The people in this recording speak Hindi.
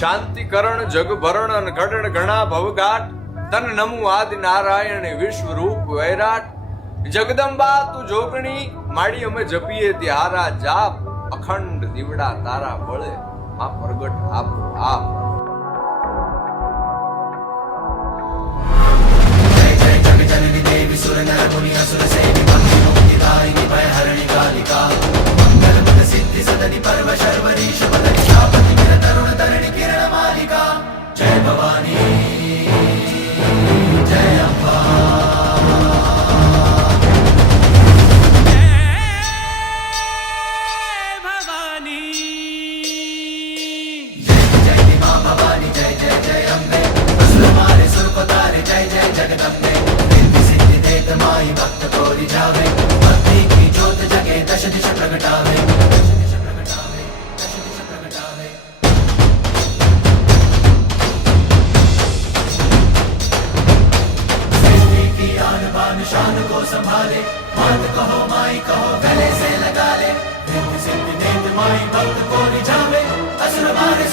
શાંતિકરણ જગભરણ અને ઘડણ ઘણા ભવઘાટ તન નમુ આદિ નારાયણ વિશ્વ રૂપ વૈરાટ જગદંબા તું જોગણી માડી અમે જપીએ ત્યારા જાપ અખંડ દીવડા તારા બળે માં પ્રગટ આપ આપ जननी देवी सुर नर मुनि असुर सेवी भक्ति मुक्ति दायिनी भय हरणी कालिका मंगल पद सिद्धि सदनि पर्व शर्वरीश पदनि शापति मेरा तरुण तरणि किरण मालिका जय भवानी जय अम्बा माई भक्त कोरी जावे भक्ति की ज्योत जगे दश दिश प्रगटावे सृष्टि की आन बान शान को संभाले मात कहो माई कहो गले से लगा ले सिद्धि नेत्र माई भक्त कोरी जावे असुर मारे